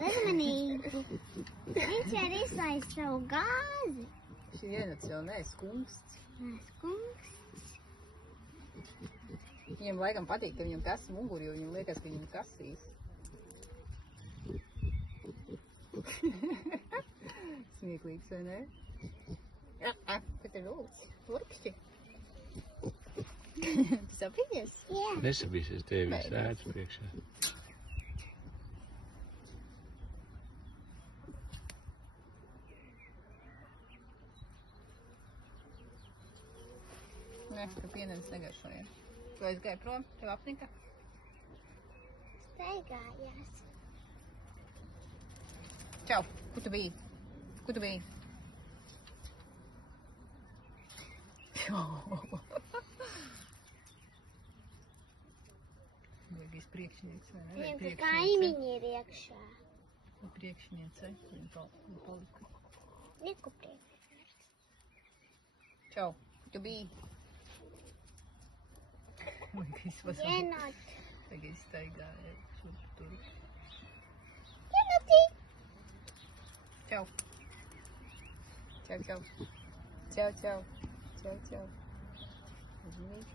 Uzmanīgi. Viņš ir izlaist savu gāzi. Šienats jau neskumsts. Skumsts. Viņam laikam patīk, ka viņam kas muguri, jo viņam liekas, ka viņam kasīs. Smieklīgs, vai ne? Bet ir lūdz, lurkšķi. Tu sapījies? Jā. Nesabīsies tevi sēdz priekšā. Nē, ka pienens negaršoja. Tu aizgāji prom, tev apnika? Staigājās. Čau, kur tu biji? Kur tu biji? Baigīs priekšnieks, vai ne? Viņam tā kaimiņi ir iekšā. Priekšniece, viņa palika. Niku priekšnieks. Čau, kur tu biji? Jenot. Tagad staigāja šurp tur. Jenoti. Čau. Čau, čau. Čau, čau. Čau, čau. Uzmanīgi.